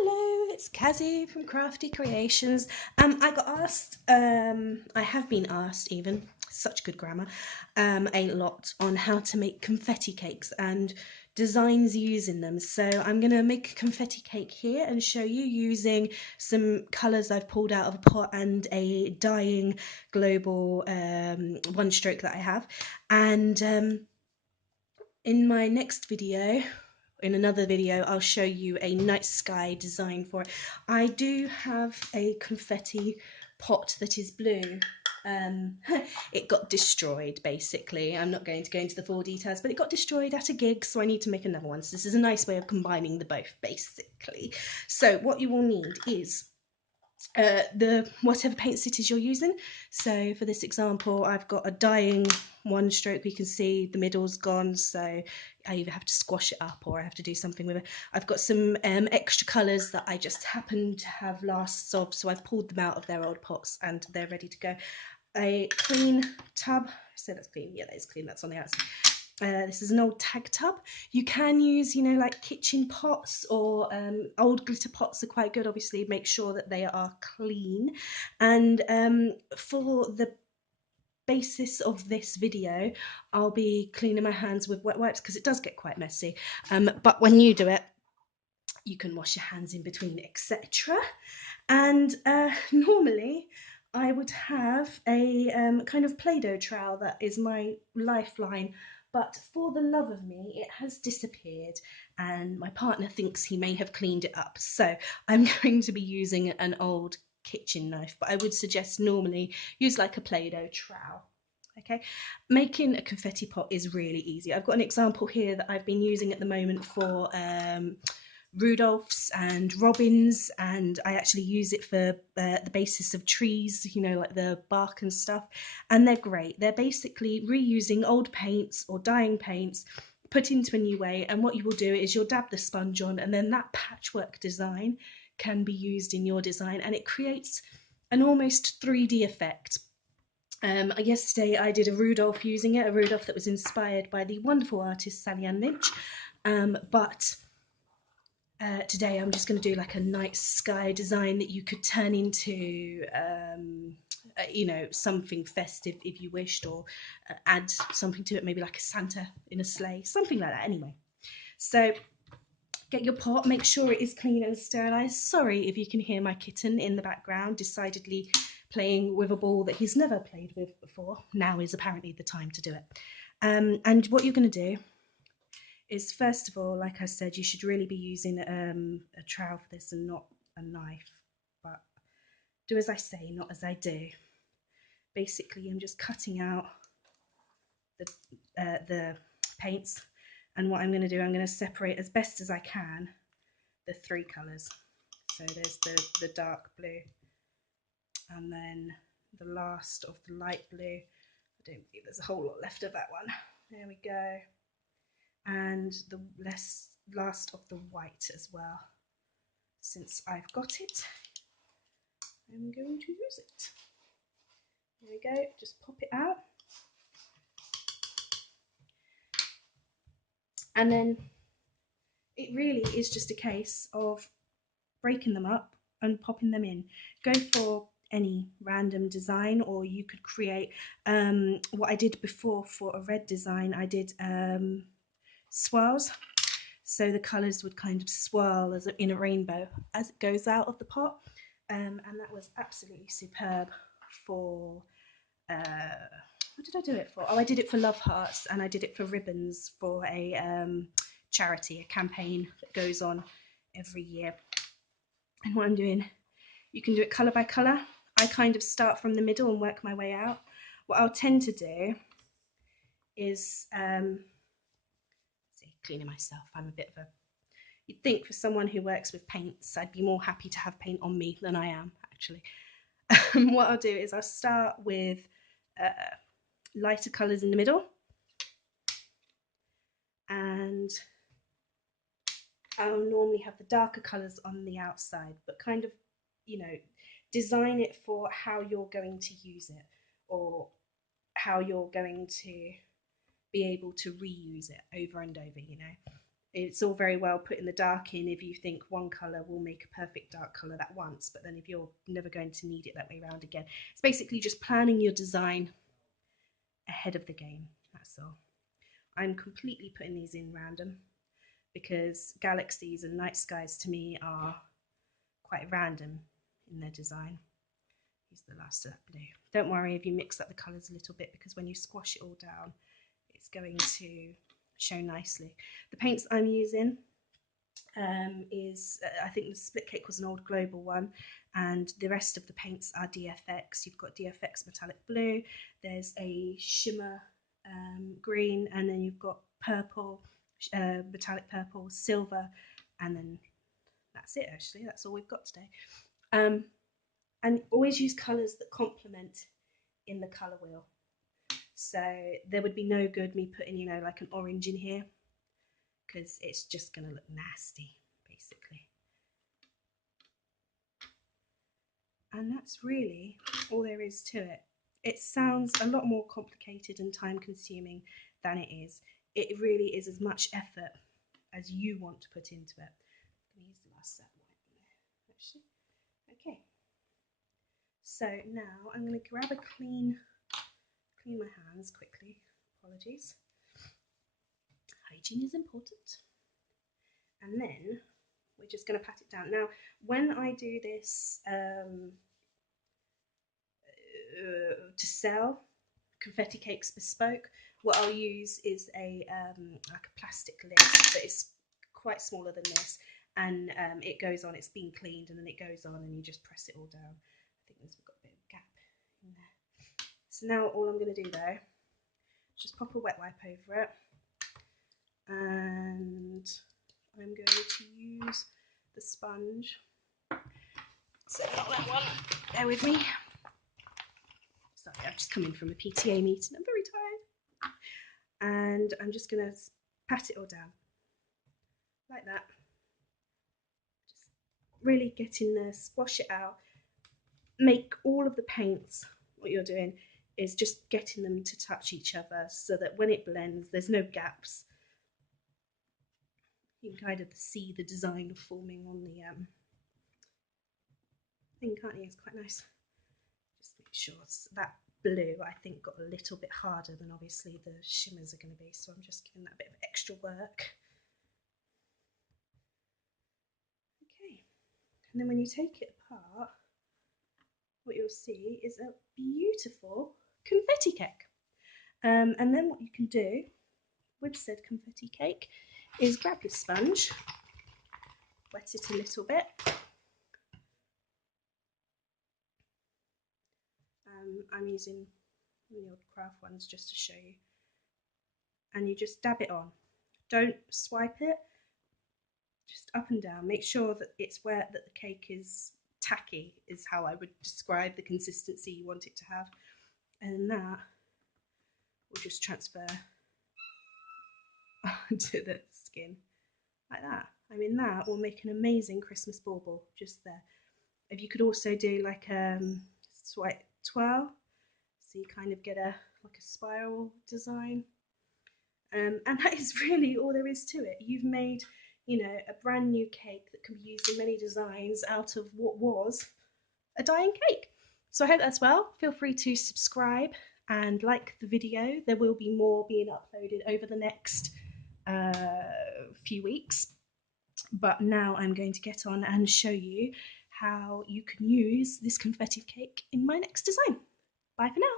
Hello, it's Kazi from Crafty Creations. I got asked, I have been asked even, such good grammar, a lot on how to make confetti cakes and designs using them. So I'm going to make a confetti cake here and show you using some colours I've pulled out of a pot and a dyeing global one stroke that I have. And in my next video, in another video, I'll show you a night sky design for it. I do have a confetti pot that is blue. It got destroyed, basically. I'm not going to go into the full details, but it got destroyed at a gig, so I need to make another one. So this is a nice way of combining the both, basically. So what you will need is the whatever paint sitters you're using. So for this example, I've got a dyeing one stroke. You can see the middle's gone, so I either have to squash it up or I have to do something with it. I've got some extra colours that I just happen to have lasts of, so I've pulled them out of their old pots and they're ready to go. A clean tub, so that's clean, yeah, that is clean, that's on the outside. This is an old tag tub. You can use, you know, like kitchen pots or old glitter pots are quite good. Obviously, make sure that they are clean. And for the basis of this video, I'll be cleaning my hands with wet wipes because it does get quite messy. But when you do it, you can wash your hands in between, etc. And normally, I would have a kind of Play-Doh trowel that is my lifeline, but for the love of me, it has disappeared and my partner thinks he may have cleaned it up. So I'm going to be using an old kitchen knife, but I would suggest normally use like a Play-Doh trowel. Okay, making a confetti pot is really easy. I've got an example here that I've been using at the moment for Rudolphs and robins, and I actually use it for the basis of trees, you know, like the bark and stuff, and they're great. They're basically reusing old paints or dyeing paints put into a new way, and what you will do is you'll dab the sponge on, and then that patchwork design can be used in your design, and it creates an almost 3D effect. Yesterday I did a Rudolph using it, a Rudolph that was inspired by the wonderful artist Sally Ann Lynch, but today I'm just going to do like a night sky design that you could turn into, you know, something festive if you wished, or add something to it, maybe like a Santa in a sleigh, something like that. Anyway, so get your pot, make sure it is clean and sterilised. Sorry if you can hear my kitten in the background, decidedly playing with a ball that he's never played with before. Now is apparently the time to do it. And what you're going to do is, first of all, like I said, you should really be using a trowel for this and not a knife, but do as I say, not as I do. Basically, I'm just cutting out the paints, and what I'm going to do, I'm going to separate as best as I can the three colours. So there's the dark blue, and then the last of the light blue. I don't think there's a whole lot left of that one. There we go. And the last of the white as well. Since I've got it, I'm going to use it. There we go, just pop it out. And then it really is just a case of breaking them up and popping them in. Go for any random design, or you could create what I did before for a red design. I did swirls, so the colours would kind of swirl as in a rainbow as it goes out of the pot, and that was absolutely superb for what did I do it for? Oh, I did it for Love Hearts, and I did it for ribbons for a charity, a campaign that goes on every year. And what I'm doing, you can do it colour by colour. I kind of start from the middle and work my way out. What I'll tend to do is, cleaning myself, I'm a bit of a, you'd think for someone who works with paints, I'd be more happy to have paint on me than I am, actually. What I'll do is I'll start with lighter colours in the middle, and I'll normally have the darker colours on the outside, but kind of, you know, design it for how you're going to use it, or how you're going to be able to reuse it over and over, you know. It's all very well putting the dark in if you think one colour will make a perfect dark colour that once, but then if you're never going to need it that way around again. It's basically just planning your design ahead of the game, that's all. I'm completely putting these in random because galaxies and night skies to me are quite random in their design. Use the last blue. Don't worry if you mix up the colours a little bit, because when you squash it all down, it's going to show nicely. The paints I'm using is, I think the split cake was an old global one, and the rest of the paints are DFX. You've got DFX metallic blue, there's a shimmer green, and then you've got purple, metallic purple, silver, and then that's it actually, that's all we've got today. And always use colours that complement in the colour wheel. So there would be no good me putting, you know, like an orange in here, because it's just going to look nasty, basically. And that's really all there is to it. It sounds a lot more complicated and time consuming than it is. It really is as much effort as you want to put into it. I'm going to use the last set white actually. Okay. So now I'm going to grab a clean my hands quickly. Apologies. Hygiene is important. And then we're just going to pat it down. Now, when I do this to sell confetti cakes bespoke, what I'll use is a like a plastic lid that is quite smaller than this, and it goes on. It's been cleaned, and then it goes on, and you just press it all down. I think we've got a bit of gap in there. So now all I'm going to do though, just pop a wet wipe over it, and I'm going to use the sponge. So not that one, bear with me. Sorry, I've just come in from a PTA meeting, I'm very tired. And I'm just going to pat it all down, like that. Just really get in there, squash it out. Make all of the paints, what you're doing is just getting them to touch each other so that when it blends, there's no gaps. You can kind of see the design forming on the thing, can't you? It's quite nice. Just make sure that blue, I think, got a little bit harder than obviously the shimmers are going to be, so I'm just giving that a bit of extra work. Okay, and then when you take it apart, what you'll see is a beautiful confetti cake. And then what you can do with said confetti cake is grab your sponge, wet it a little bit. I'm using the old craft ones just to show you. And you just dab it on. Don't swipe it, just up and down. Make sure that it's where that the cake is tacky, is how I would describe the consistency you want it to have. And then that will just transfer onto the skin, like that. I mean, that will make an amazing Christmas bauble just there. If you could also do like swipe twirl, so you kind of get like a spiral design. And that is really all there is to it. You've made, you know, a brand new cake that can be used in many designs out of what was a dying cake. So I hope that's well. Feel free to subscribe and like the video. There will be more being uploaded over the next few weeks. But now I'm going to get on and show you how you can use this confetti cake in my next design. Bye for now.